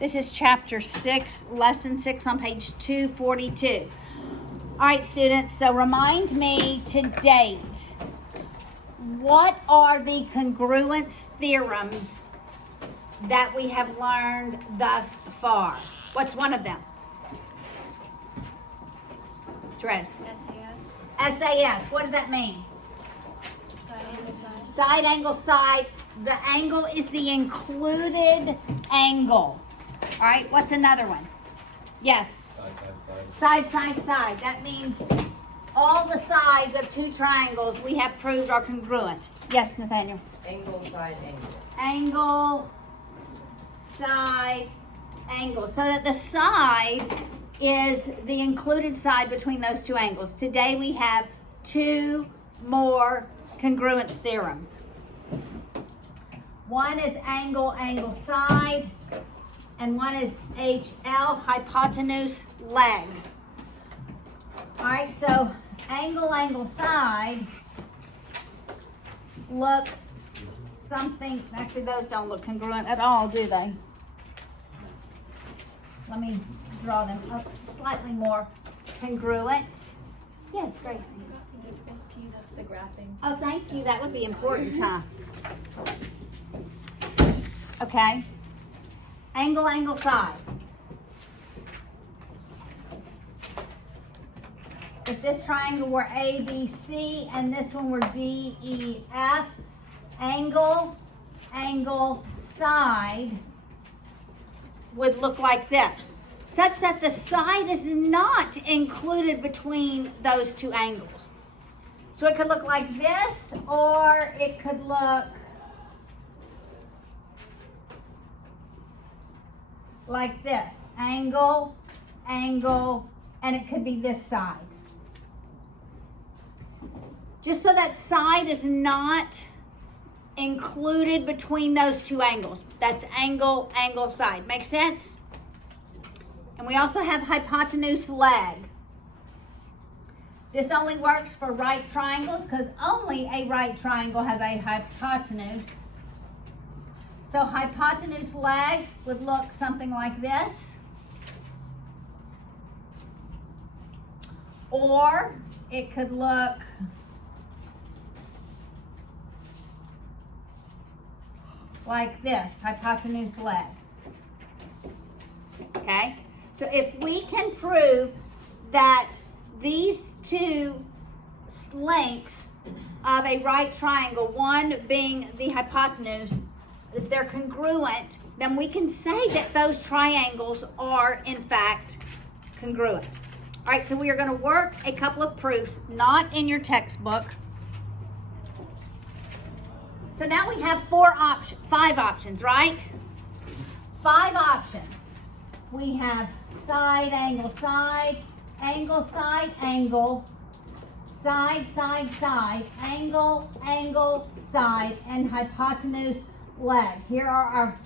This is chapter 6, lesson 6 on page 242. All right, students, so remind me to date. What are the congruence theorems that we have learned thus far? What's one of them? Therese. SAS. SAS. What does that mean? Side angle side. Side angle side. The angle is the included angle. All right, what's another one? Yes. Side. Side. That means all the sides of two triangles we have proved are congruent. Yes, Nathaniel. Angle, side, angle. Angle, side, angle. So that the side is the included side between those two angles. Today we have two more congruence theorems. One is angle, side, and one is HL, hypotenuse, leg. All right, so angle, side looks something, actually those don't look congruent at all, do they? Let me draw them up slightly more congruent. Yes, Gracie. ST, that's the graphing. Oh, thank you. That would be important, huh? Okay. Angle, side. If this triangle were ABC and this one were DEF, angle, side would look like this, such that the side is not included between those two angles. So it could look like this, or it could look like this. Angle, and it could be this side. Just so that side is not included between those two angles. That's angle, side. Make sense? And we also have hypotenuse leg. This only works for right triangles because only a right triangle has a hypotenuse. So hypotenuse leg would look something like this. Or it could look like this, hypotenuse leg. Okay? So if we can prove that these two lengths of a right triangle, one being the hypotenuse, if they're congruent, then we can say that those triangles are in fact congruent. All right, so we are going to work a couple of proofs, not in your textbook. So now we have five options, right? 5 options. We have side, angle, side, angle, side, angle, side, angle, side, and hypotenuse leg. Here are our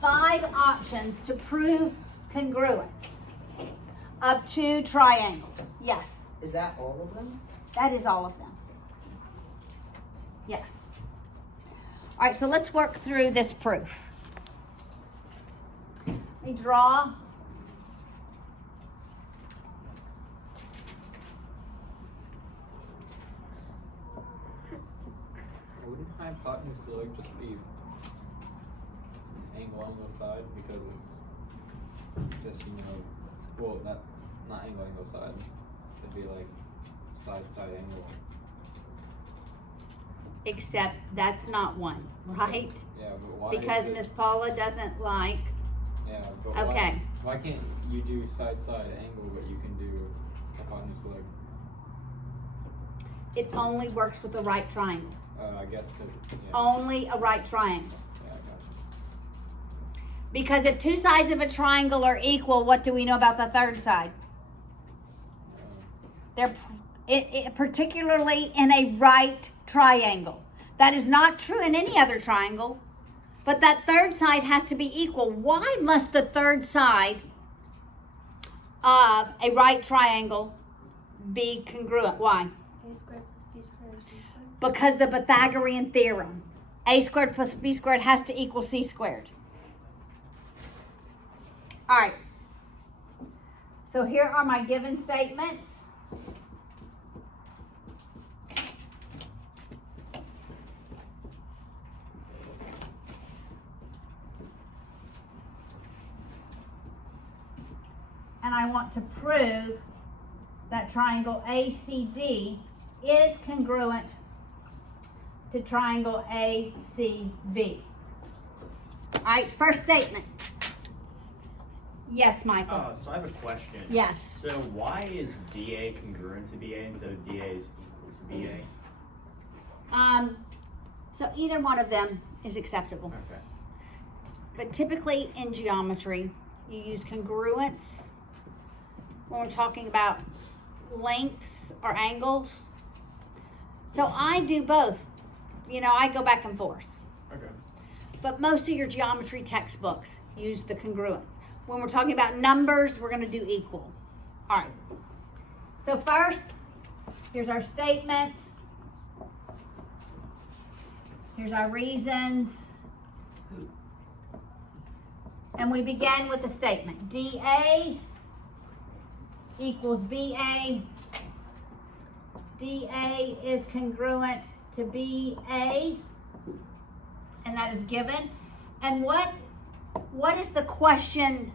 5 options to prove congruence of two triangles. Yes. Is that all of them? That is all of them. Yes. All right, so let's work through this proof. Let me draw. Wouldn't hypotenuse leg just be angle side because it's just, well, not angle side. It'd be like side angle. Except that's not one, right? Yeah, but why? Because Miss Paula doesn't like. Yeah, but Okay. Why can't you do side angle, but you can do hypotenuse leg? It only works with a right triangle. I guess because. Yeah. Only a right triangle. Yeah, I got you. Because if two sides of a triangle are equal, what do we know about the third side? They're particularly in a right triangle. That is not true in any other triangle, but that third side has to be equal. Why must the third side of a right triangle be congruent? Why? A squared plus B squared is C squared. Because the Pythagorean theorem. A squared plus B squared has to equal C squared. All right. So here are my given statements. And I want to prove that triangle ACD is congruent to triangle ACB. All right, first statement. Yes, Michael. So I have a question. Yes. So why is DA congruent to BA instead of DA is equal to BA? So either one of them is acceptable. Okay. But typically in geometry, you use congruence when we're talking about lengths or angles. So I do both. You know, I go back and forth. Okay. But most of your geometry textbooks use the congruence. When we're talking about numbers, we're going to do equal. All right. So first, here's our statements. Here's our reasons. And we begin with the statement. DA equals BA. DA is congruent to BA. And that is given. And what is the question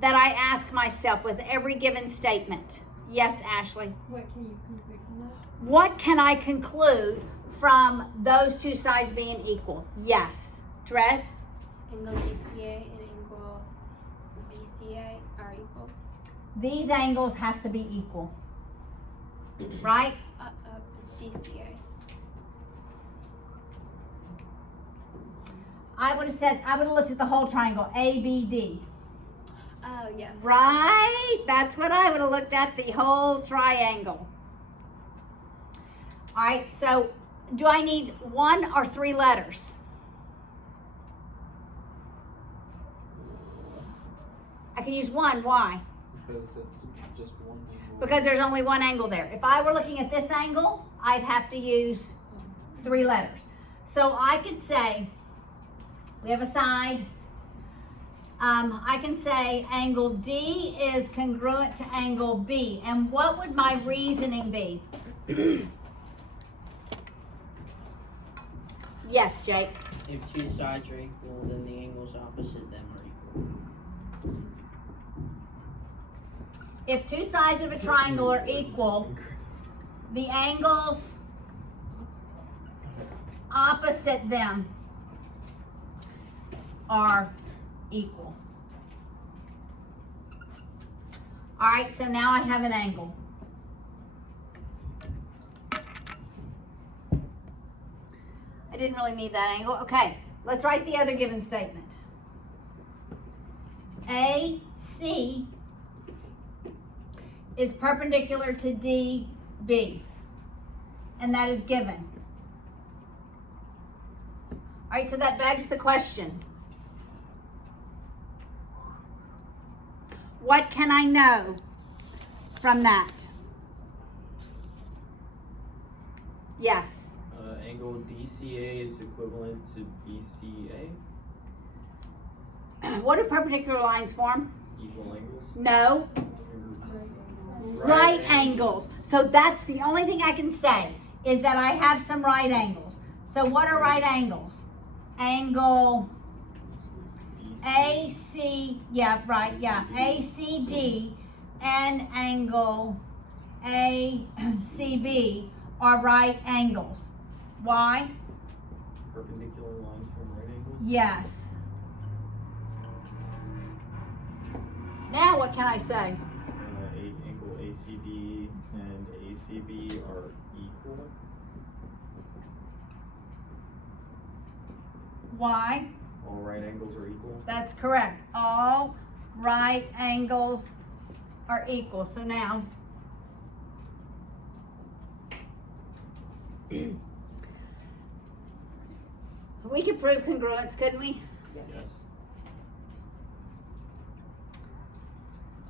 that I ask myself with every given statement? Yes, Ashley. What can you conclude from that? What can I conclude from those two sides being equal? Yes. Therese? Angle GCA and angle BCA are equal. These angles have to be equal. Right? GCA. I would have looked at the whole triangle, ABD. Oh, yes. Right? That's what I would have looked at, the whole triangle. All right, so do I need 1 or 3 letters? I can use 1. Why? Because it's just one angle. Because there's only 1 angle there. If I were looking at this angle, I'd have to use 3 letters. So I could say, we have a side. I can say angle D is congruent to angle B. And what would my reasoning be? Yes, Jake. If two sides are equal, then the angles opposite them are equal. If two sides of a triangle are equal, the angles opposite them are equal. All right, so now I have an angle. I didn't really need that angle. Okay, let's write the other given statement. AC is perpendicular to DB, and that is given. All right, so that begs the question. What can I know from that? Yes. Angle DCA is equivalent to BCA. What do perpendicular lines form? Equal angles. No. Right angles. So that's the only thing I can say is that I have some right angles. So what are right angles? Angle AC, yeah, right, yeah. ACD and angle ACB are right angles. Why? Perpendicular lines form right angles. Yes. Now what can I say? Angle ACD and ACB are equal. Why? All right angles are equal. That's correct. All right angles are equal. So now, we could prove congruence, couldn't we? Yes.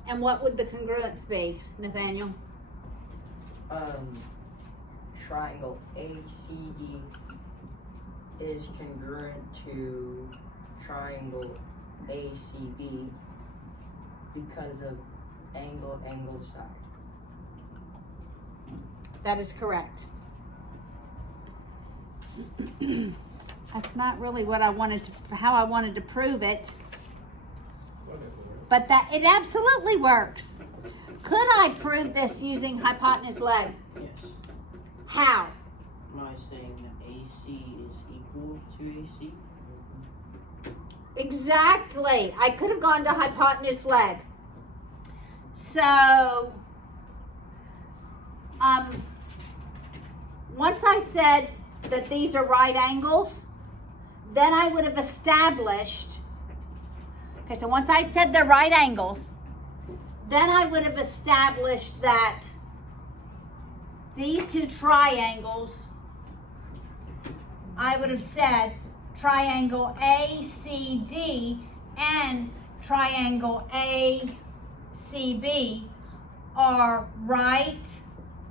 And what would the congruence be, Nathaniel? Triangle ACD is congruent to triangle ACB, because of angle side. That is correct. That's not really what I wanted to, how I wanted to prove it. But that, it absolutely works. Could I prove this using hypotenuse leg? Yes. How? By saying that AC is equal to AC. Exactly. I could have gone to hypotenuse leg. So, once I said that these are right angles, then I would have established, okay, so once I said they're right angles, then I would have established that these two triangles, I would have said triangle ACD and triangle ACB are right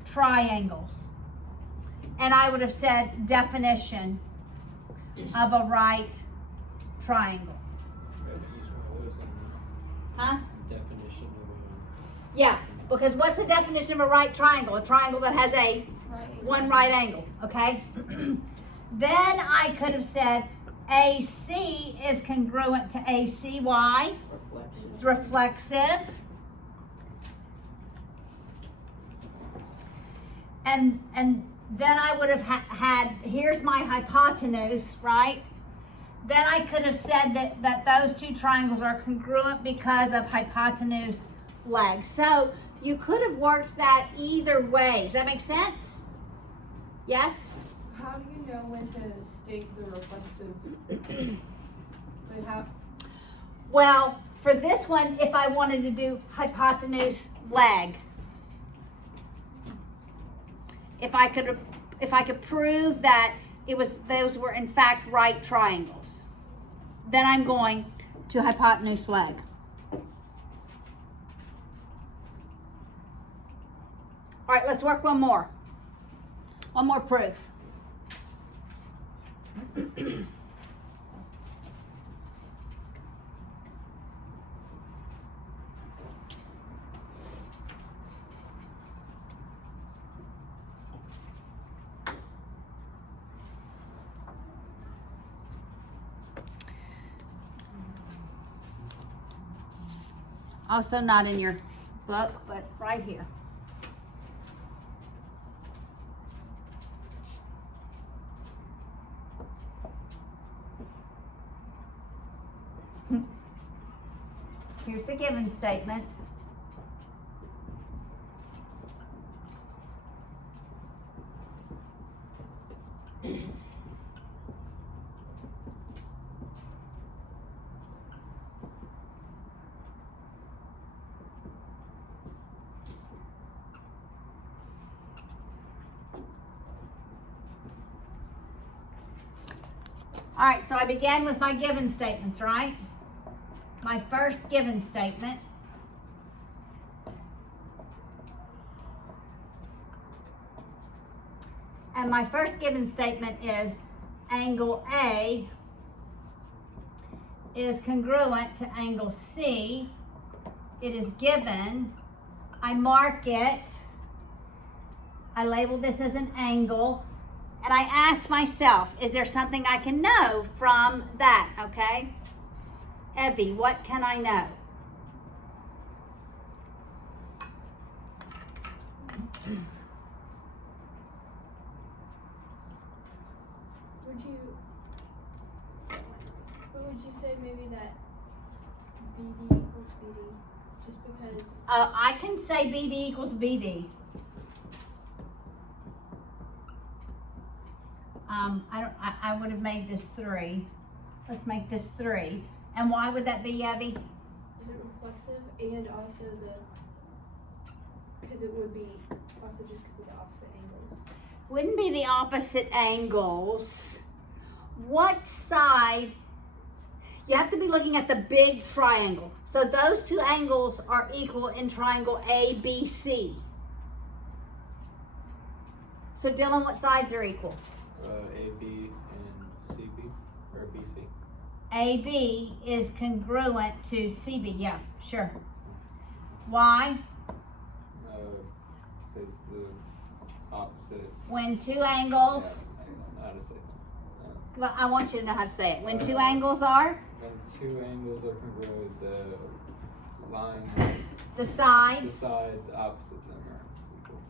triangles. And I would have said definition of a right triangle. Huh? Definition of Yeah, because what's the definition of a right triangle? A triangle that has a one right angle, okay? Then I could have said AC is congruent to ACY. Reflexive. It's reflexive. And then I would have had, here's my hypotenuse, right? Then I could have said that those two triangles are congruent because of hypotenuse legs. So you could have worked that either way. Does that make sense? Yes? How do you know when to state the reflexive? Like how? Well, for this one, if I wanted to do hypotenuse leg, if I could prove that those were in fact right triangles, then I'm going to hypotenuse leg. All right, let's work one more. One more proof. Also not in your book, but right here. Here's the given statements. All right, so I began with my given statements, right? My first given statement. And my first given statement is angle A is congruent to angle C. It is given. I mark it. I label this as an angle. And I ask myself, is there something I can know from that, okay? Evie, what can I know? Would you say maybe that BD equals BD? Just because. I can say BD equals BD. I would have made this 3. Let's make this 3. And why would that be, Evie? Is it reflexive and also because it would be also just because of the opposite angles? Wouldn't be the opposite angles. What side? You have to be looking at the big triangle. So those two angles are equal in triangle ABC. So Dylan, what sides are equal? AB and CB, or BC. AB is congruent to CB. Yeah, sure. Why? Because the opposite. When two angles, Yeah, I don't know how to say things. well, I want you to know how to say it. When two angles are, When two angles are congruent, the lines, the the sides, sides opposite them are equal.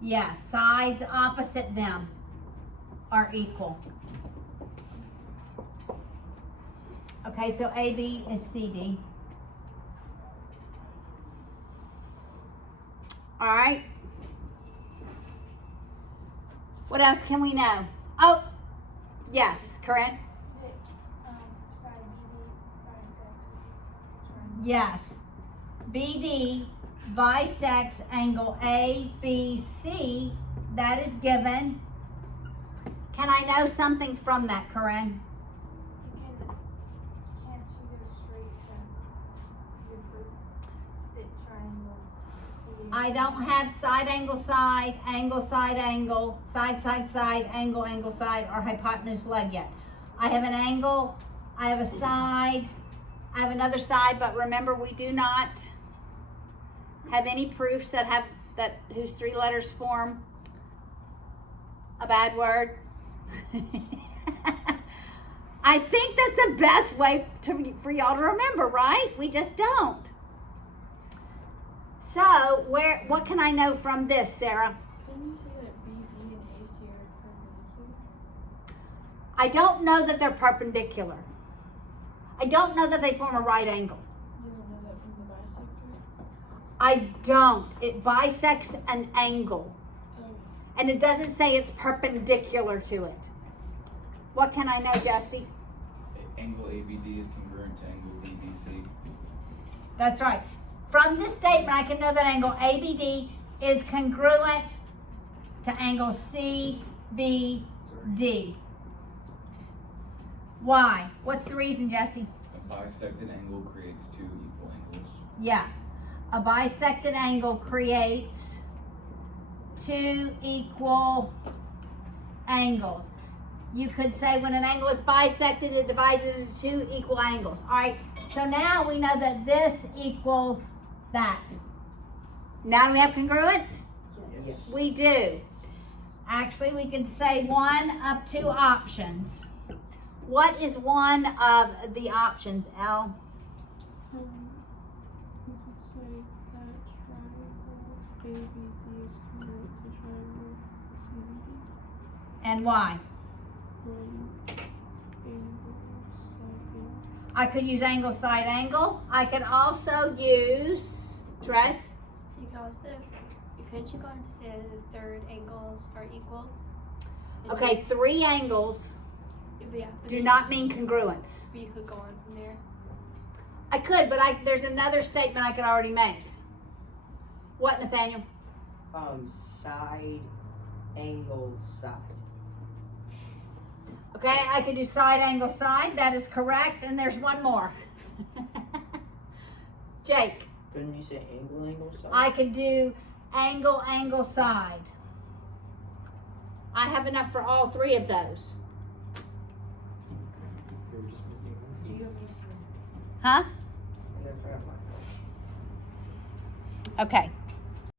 yeah, sides opposite them are equal. Okay, so AB is CD. All right. What else can we know? Oh, yes, Corinne. Side BD bisects triangle. Yes. BD bisects angle ABC. That is given. Can I know something from that, Corinne? Can't you go straight to your proof? The triangle. I don't have side, angle, side, angle, side, angle, side, side, side, angle, angle, side, or hypotenuse leg yet. I have an angle, I have a side, I have another side, but remember we do not have any proofs that whose three letters form a bad word. I think that's the best way for y'all to remember, right? We just don't. So, what can I know from this, Sarah? Can you say that BD and AC are perpendicular? I don't know that they're perpendicular. I don't know that they form a right angle. You don't know that from the bisector? I don't. It bisects an angle. Oh. And it doesn't say it's perpendicular to it. What can I know, Jesse? Angle ABD is congruent to angle BBC. That's right. From this statement, I can know that angle ABD is congruent to angle CBD. Why? What's the reason, Jesse? A bisected angle creates two equal angles. Yeah. A bisected angle creates two equal angles. You could say when an angle is bisected, it divides it into two equal angles. All right, so now we know that this equals that. Now do we have congruence? Yes. We do. Actually, we can say one of two options. What is one of the options, L? You could say that triangle ABD is congruent to triangle CBD. And why? I could use angle, side, angle. I can also use, Tress? You could also, couldn't you go on to say that the third angles are equal? Okay, three angles Yeah, do not mean congruence. but you could go on from there. I could, but there's another statement I could already make. What, Nathaniel? Side, angle, side. Okay, I could do side, angle, side. That is correct. And there's one more. Jake, Couldn't you say angle, angle, side? I could do angle, angle, side. I have enough for all three of those. You were just missing one. Huh? And then for my- Okay.